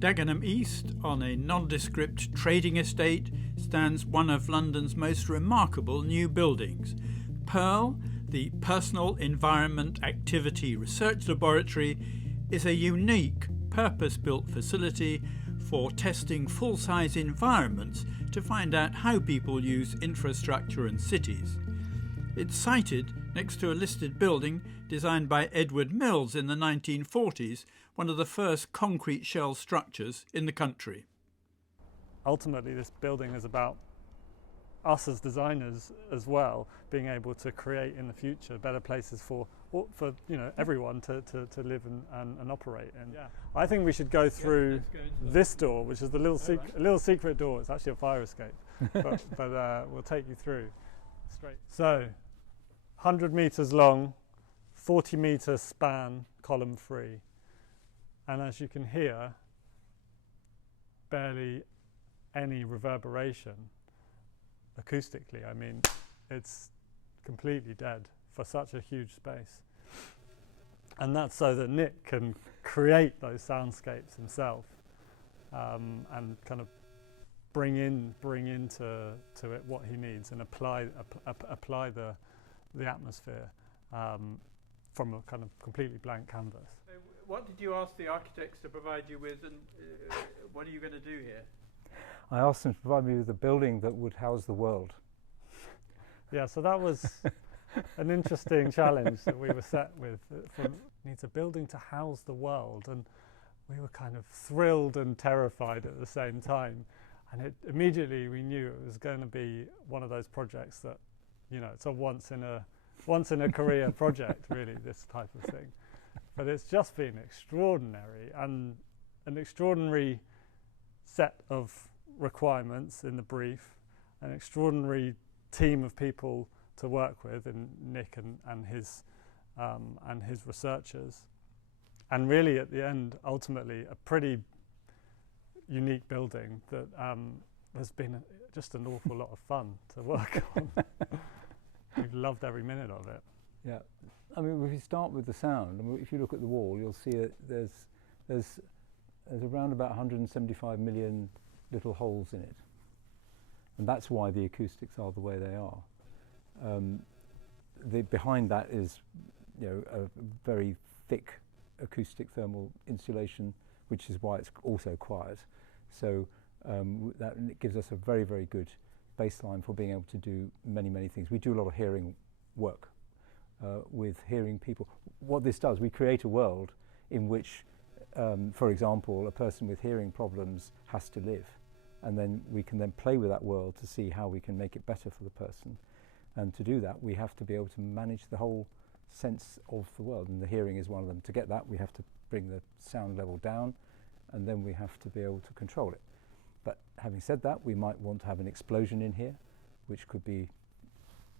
Dagenham East, on a nondescript trading estate, stands one of London's most remarkable new buildings. PEARL, the Personal Environment Activity Research Laboratory, is a unique, purpose-built facility for testing full-size environments to find out how people use infrastructure and cities. It's sited next to a listed building designed by Edward Mills in the 1940s, one of the first concrete shell structures in the country. Ultimately, this building is about us as designers as well, being able to create in the future better places for everyone to live and operate in. Yeah. I think we should go through this door, which is the little secret door. It's actually a fire escape, but we'll take you through straight. So, 100 meters long, 40 meter span, column free, and as you can hear, barely any reverberation acoustically. I mean, it's completely dead for such a huge space, and that's so that Nick can create those soundscapes himself and kind of bring into it what he needs and apply the atmosphere from a kind of completely blank canvas. What did you ask the architects to provide you with, and what are you going to do here? I asked them to provide me with a building that would house the world. Yeah, so that was an interesting challenge that we were set with. Needs a building to house the world, and we were kind of thrilled and terrified at the same time. And immediately we knew it was going to be one of those projects that, it's a once in a career project, really, this type of thing. But it's just been extraordinary, and an extraordinary set of requirements in the brief, an extraordinary team of people to work with, and Nick and his researchers, and really at the end, ultimately, a pretty unique building that has been just an awful lot of fun to work on. We've loved every minute of it. Yeah, I mean, if you start with the sound, if you look at the wall, you'll see that there's around about 175 million little holes in it, and that's why the acoustics are the way they are. Behind that is, a very thick acoustic thermal insulation, which is why it's also quiet. So that gives us a very, very good baseline for being able to do many things. We do a lot of hearing work with hearing people. What this does, we create a world in which, for example, a person with hearing problems has to live, and then we can then play with that world to see how we can make it better for the person. And to do that, we have to be able to manage the whole sense of the world, and the hearing is one of them. To get that, we have to bring the sound level down, and then we have to be able to control it. But having said that, we might want to have an explosion in here, which could be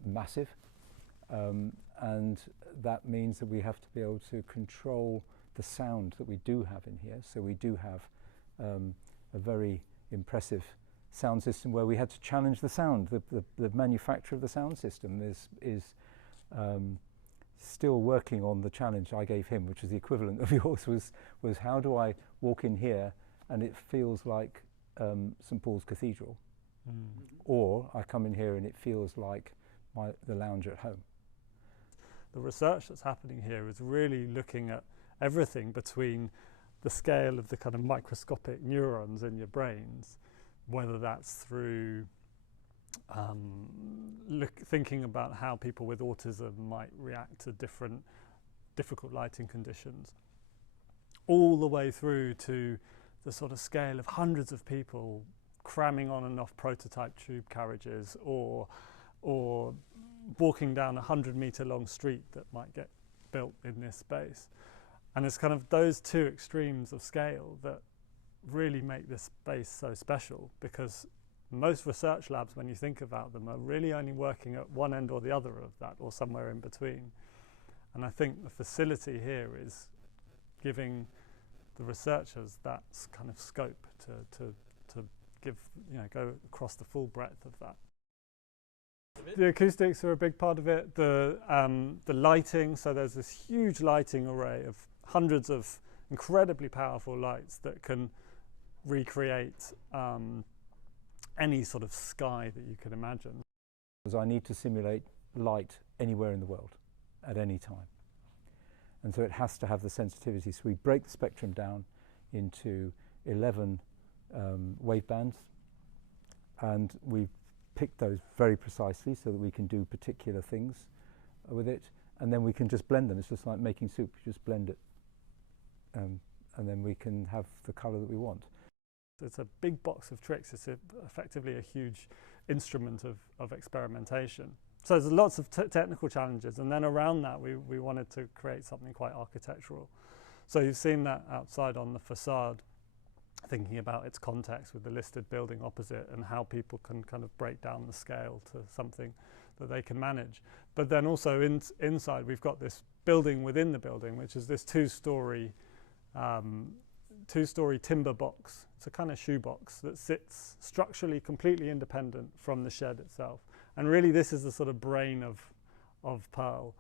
massive, and that means that we have to be able to control the sound that we do have in here. So we do have a very impressive sound system where we had to challenge the sound. The manufacturer of the sound system is still working on the challenge I gave him, which is the equivalent of yours, was how do I walk in here and it feels like St Paul's Cathedral, or I come in here and it feels like the lounge at home. The research that's happening here is really looking at everything between the scale of the kind of microscopic neurons in your brains, whether that's through thinking about how people with autism might react to difficult lighting conditions, all the way through to the sort of scale of hundreds of people cramming on and off prototype tube carriages, or walking down a 100-meter long street that might get built in this space. And it's kind of those two extremes of scale that really make this space so special, because most research labs, when you think about them, are really only working at one end or the other of that, or somewhere in between. And I think the facility here is giving the researchers that kind of scope to give, go across the full breadth of that. The acoustics are a big part of it. The lighting, so there's this huge lighting array of hundreds of incredibly powerful lights that can recreate any sort of sky that you could imagine. Because I need to simulate light anywhere in the world at any time. And so it has to have the sensitivity. So we break the spectrum down into 11 wave bands, and we pick those very precisely so that we can do particular things with it, and then we can just blend them. It's just like making soup. You just blend it, and then we can have the colour that we want. It's a big box of tricks. It's effectively a huge instrument of experimentation. So there's lots of technical challenges, and then around that we wanted to create something quite architectural. So you've seen that outside on the facade, thinking about its context with the listed building opposite and how people can kind of break down the scale to something that they can manage. But then also inside we've got this building within the building, which is this two-story timber box. It's a kind of shoebox that sits structurally completely independent from the shed itself. And really this is the sort of brain of Pearl.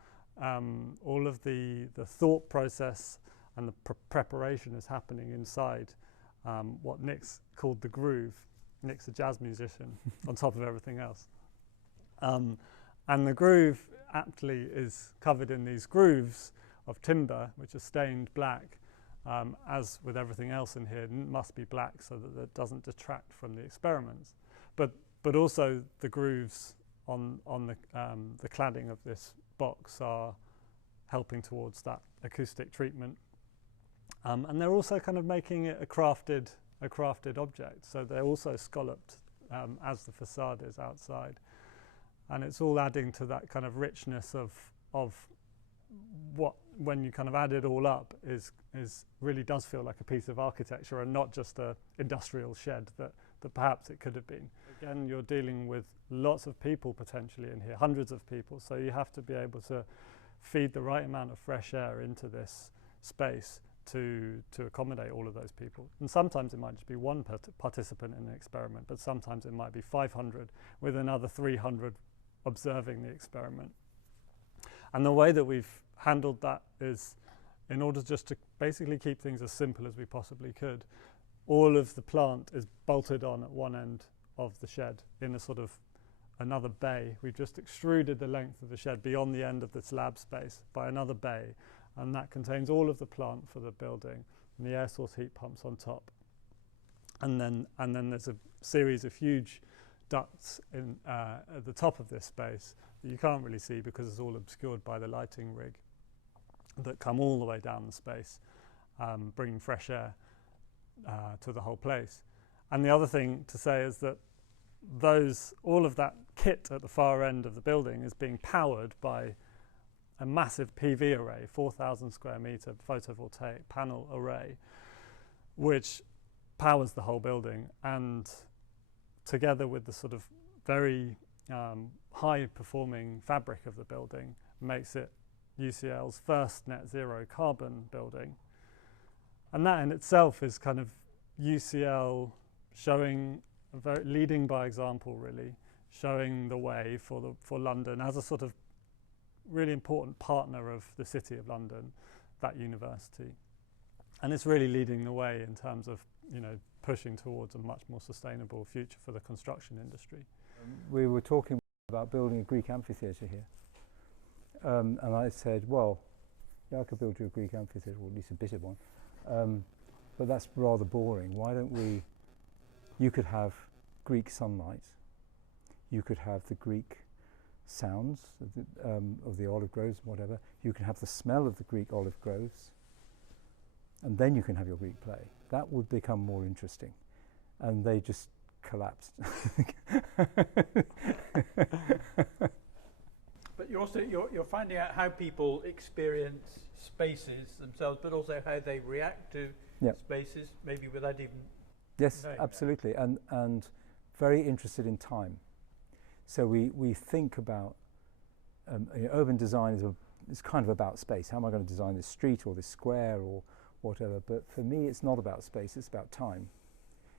All of the thought process and the preparation is happening inside what Nick's called the groove. Nick's a jazz musician on top of everything else. And the groove aptly is covered in these grooves of timber, which are stained black. As with everything else in here, it must be black so that it doesn't detract from the experiments. But also the grooves on the cladding of this box are helping towards that acoustic treatment. And they're also kind of making it a crafted object. So they're also scalloped as the facade is outside. And it's all adding to that kind of richness of what, when you kind of add it all up, is really does feel like a piece of architecture and not just an industrial shed that perhaps it could have been. Again, you're dealing with lots of people potentially in here, hundreds of people. So you have to be able to feed the right amount of fresh air into this space to accommodate all of those people. And sometimes it might just be one participant in an experiment, but sometimes it might be 500 with another 300 observing the experiment. And the way that we've handled that is, in order just to basically keep things as simple as we possibly could, all of the plant is bolted on at one end of the shed in a sort of another bay. We've just extruded the length of the shed beyond the end of the slab space by another bay, and that contains all of the plant for the building and the air source heat pumps on top. And then there's a series of huge ducts at the top of this space that you can't really see because it's all obscured by the lighting rig, that come all the way down the space, bringing fresh air to the whole place. And the other thing to say is that all of that kit at the far end of the building is being powered by a massive PV array, 4,000 square metre photovoltaic panel array, which powers the whole building, and together with the sort of very high performing fabric of the building makes it UCL's first net zero carbon building. And that in itself is kind of UCL showing, leading by example really, showing the way for London as a sort of really important partner of the City of London, that university. And it's really leading the way in terms of, you know, pushing towards a much more sustainable future for the construction industry. We were talking about building a Greek amphitheatre here. And I said, well, yeah, I could build you a Greek amphitheatre, or at least a bit of one. But that's rather boring. Why don't we, you could have Greek sunlight, you could have the Greek sounds of the olive groves, whatever, you can have the smell of the Greek olive groves, and then you can have your Greek play. That would become more interesting. And they just collapsed. But you're finding out how people experience spaces themselves, but also how they react to spaces, maybe without even Yes, knowing absolutely, and very interested in time. So we think about you know, urban design is kind of about space. How am I going to design this street or this square or whatever? But for me, it's not about space, it's about time.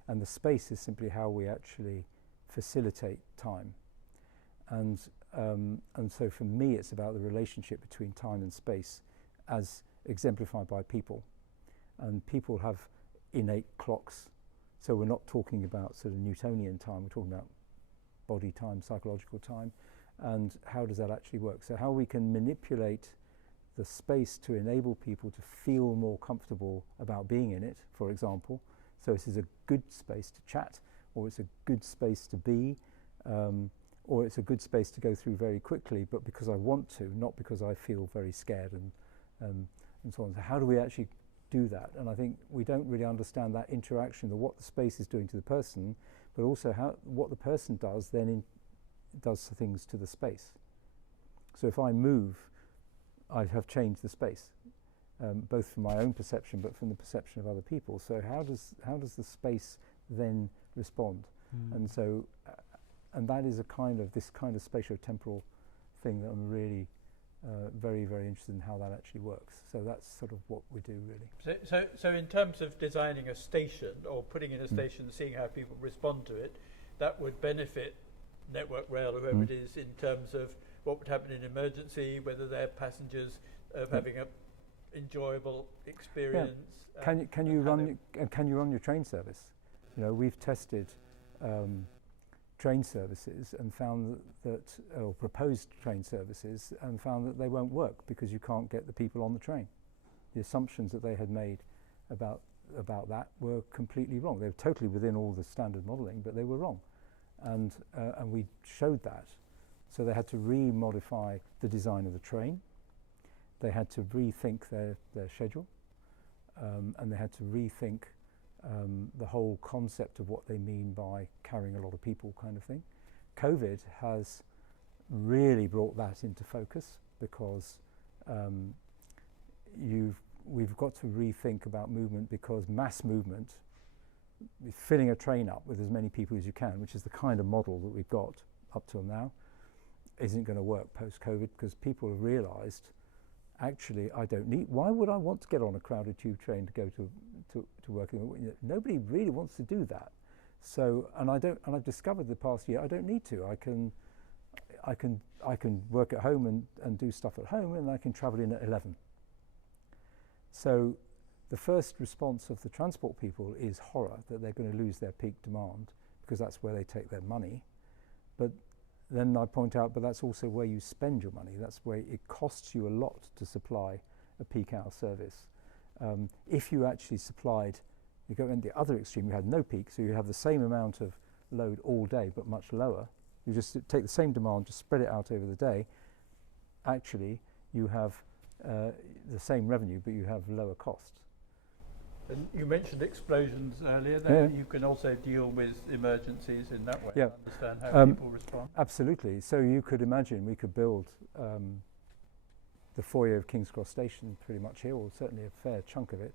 And the space is simply how we actually facilitate time. And so for me, it's about the relationship between time and space as exemplified by people. And people have innate clocks So we're not talking about sort of Newtonian time, we're talking about body time, psychological time, and how does that actually work? So how we can manipulate the space to enable people to feel more comfortable about being in it, for example. So this is a good space to chat, or it's a good space to be, or it's a good space to go through very quickly, but because I want to, not because I feel very scared and so on. So how do we actually do that? And I think we don't really understand that interaction of what the space is doing to the person, but also what the person does then does things to the space. So if I move, I have changed the space, both from my own perception, but from the perception of other people. So how does the space then respond? And so, and that is this kind of spatio-temporal thing that I'm really very, very interested in how that actually works. So that's sort of what we do, really. So in terms of designing a station or putting in a station and seeing how people respond to it, that would benefit Network Rail, whoever it is, in terms of what would happen in emergency, whether their passengers having a enjoyable experience. Yeah. Can you run your train service? You know, we've tested train services and found or proposed train services and found that they won't work because you can't get the people on the train. The assumptions that they had made about that were completely wrong. They were totally within all the standard modelling, but they were wrong, and we showed that. So they had to re-modify the design of the train. They had to rethink their schedule, and they had to rethink the whole concept of what they mean by carrying a lot of people, kind of thing. COVID has really brought that into focus because we've got to rethink about movement, because mass movement, filling a train up with as many people as you can, which is the kind of model that we've got up till now, isn't going to work post-COVID, because people have realised, actually, why would I want to get on a crowded tube train to go to work? Nobody really wants to do that. So, and I've discovered the past year, I don't need to. I can work at home and do stuff at home, and I can travel in at 11. So the first response of the transport people is horror, that they're going to lose their peak demand, because that's where they take their money. But then I point out, but that's also where you spend your money. That's where it costs you a lot to supply a peak hour service. If you actually supplied, you go in the other extreme, you had no peak, so you have the same amount of load all day, but much lower. You just take the same demand, just spread it out over the day. Actually, you have the same revenue, but you have lower costs. And you mentioned explosions earlier. That you can also deal with emergencies in that way. Yeah. Understand how people respond. Absolutely. So you could imagine we could build the foyer of King's Cross Station pretty much here, or certainly a fair chunk of it,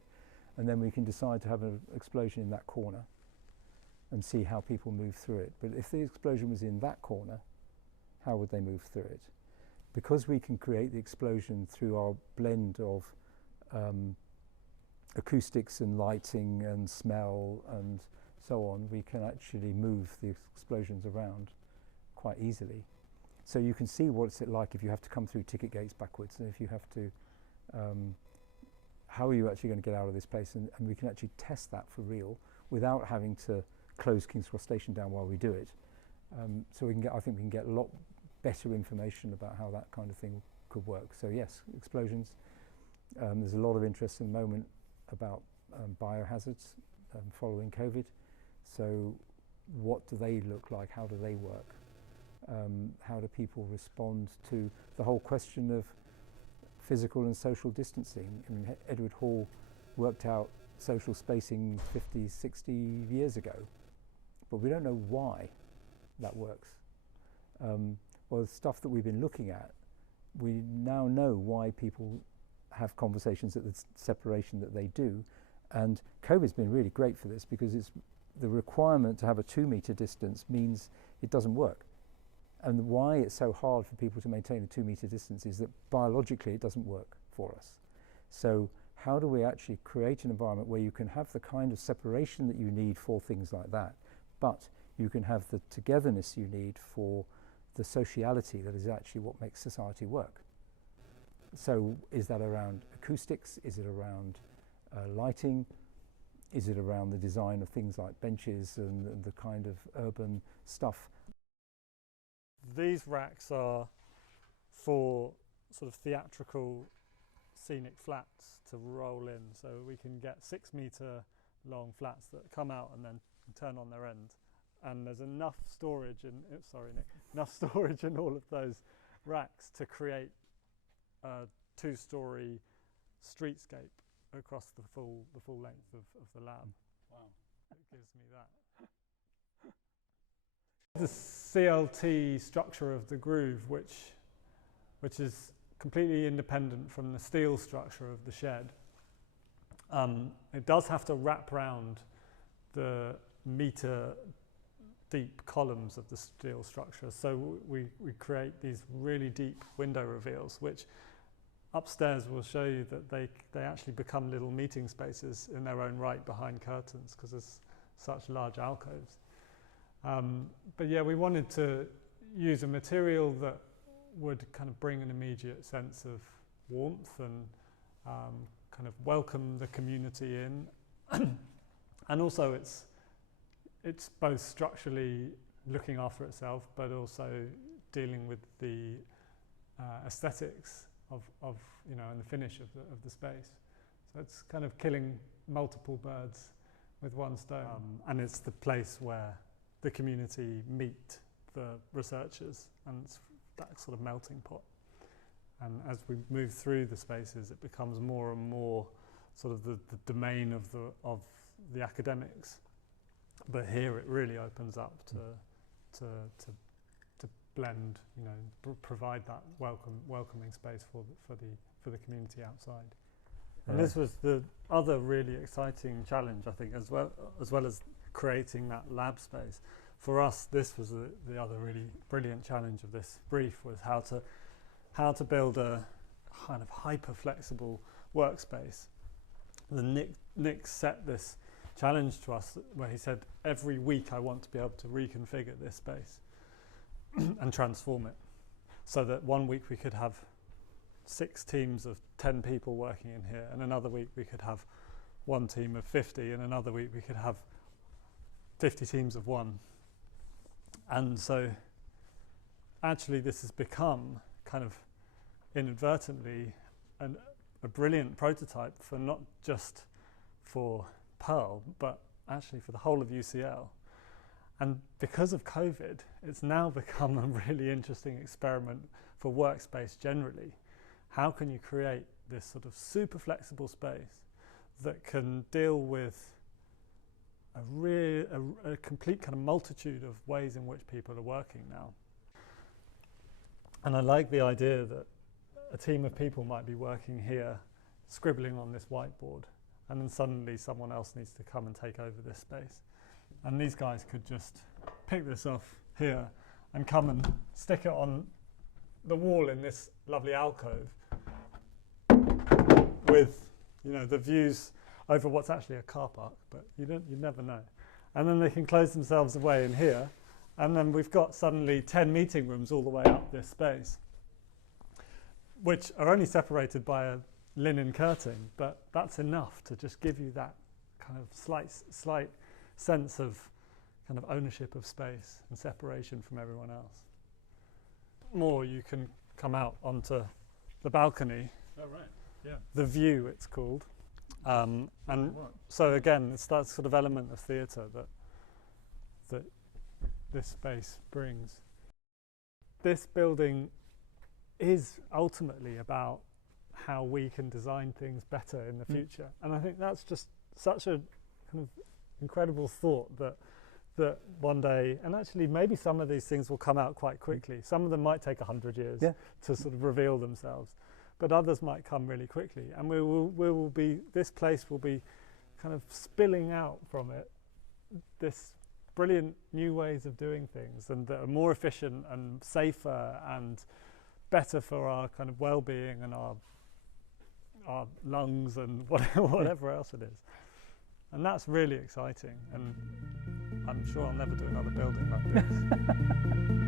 and then we can decide to have an explosion in that corner and see how people move through it. But if the explosion was in that corner, how would they move through it? Because we can create the explosion through our blend of acoustics and lighting and smell and so on, we can actually move the explosions around quite easily. So you can see what's it like if you have to come through ticket gates backwards, and if you have to, how are you actually going to get out of this place? And we can actually test that for real without having to close King's Cross Station down while we do it. So I think we can get a lot better information about how that kind of thing could work. So yes, explosions. There's a lot of interest in the moment about biohazards following COVID. So what do they look like? How do they work? How do people respond to the whole question of physical and social distancing? I mean, Edward Hall worked out social spacing 50, 60 years ago, but we don't know why that works. Well, the stuff that we've been looking at, we now know why people have conversations at the separation that they do, and COVID's been really great for this, because it's the requirement to have a 2 metre distance means it doesn't work. And why it's so hard for people to maintain a 2 metre distance is that biologically it doesn't work for us. So how do we actually create an environment where you can have the kind of separation that you need for things like that, but you can have the togetherness you need for the sociality that is actually what makes society work? So is that around acoustics? Is it around lighting? Is it around the design of things like benches and the kind of urban stuff? These racks are for sort of theatrical scenic flats to roll in, so we can get 6 metre long flats that come out and then turn on their end. And there's enough storage in, sorry Nick, enough storage in all of those racks to create a 2-storey streetscape across the full length of the lab. Wow, it gives me that. The CLT structure of the groove, which is completely independent from the steel structure of the shed. It does have to wrap round the metre deep columns of the steel structure, so we create these really deep window reveals, which upstairs will show you that they actually become little meeting spaces in their own right behind curtains because there's such large alcoves. But yeah, we wanted to use a material that would kind of bring an immediate sense of warmth and kind of welcome the community in. And also it's both structurally looking after itself, but also dealing with the aesthetics of and the finish of the space. So it's kind of killing multiple birds with one stone. And it's the place where the community meet the researchers, and it's that sort of melting pot. And as we move through the spaces, it becomes more and more sort of the domain of the academics. But here it really opens up to blend, provide that welcoming space for the community outside. And this was the other really exciting challenge, I think, as well as creating that lab space. For us, this was the other really brilliant challenge of this brief, was how to build a kind of hyper flexible workspace. Nick set this challenge to us where he said, every week I want to be able to reconfigure this space and transform it, so that one week we could have 6 teams of 10 people working in here, and another week we could have 1 team of 50, and another week we could have 50 teams of 1. And so actually this has become kind of inadvertently a brilliant prototype for not just for PEARL, but actually for the whole of UCL. And because of COVID, it's now become a really interesting experiment for Workspace generally. How can you create this sort of super flexible space that can deal with a complete kind of multitude of ways in which people are working now? And I like the idea that a team of people might be working here, scribbling on this whiteboard, and then suddenly someone else needs to come and take over this space. And these guys could just pick this off here and come and stick it on the wall in this lovely alcove with, the views over what's actually a car park, but you never know. And then they can close themselves away in here, and then we've got suddenly 10 meeting rooms all the way up this space, which are only separated by a linen curtain, but that's enough to just give you that kind of slight sense of kind of ownership of space and separation from everyone else. More, you can come out onto the balcony. Oh, right. Yeah. The view, it's called. And so again, it's that sort of element of theatre that this space brings. This building is ultimately about how we can design things better in the future. And I think that's just such a kind of incredible thought that one day, and actually maybe some of these things will come out quite quickly. Some of them might take 100 years to sort of reveal themselves, but others might come really quickly. And this place will be kind of spilling out from it this brilliant new ways of doing things, and that are more efficient and safer and better for our kind of well-being and our lungs and whatever else it is. And that's really exciting, and I'm sure I'll never do another building like this.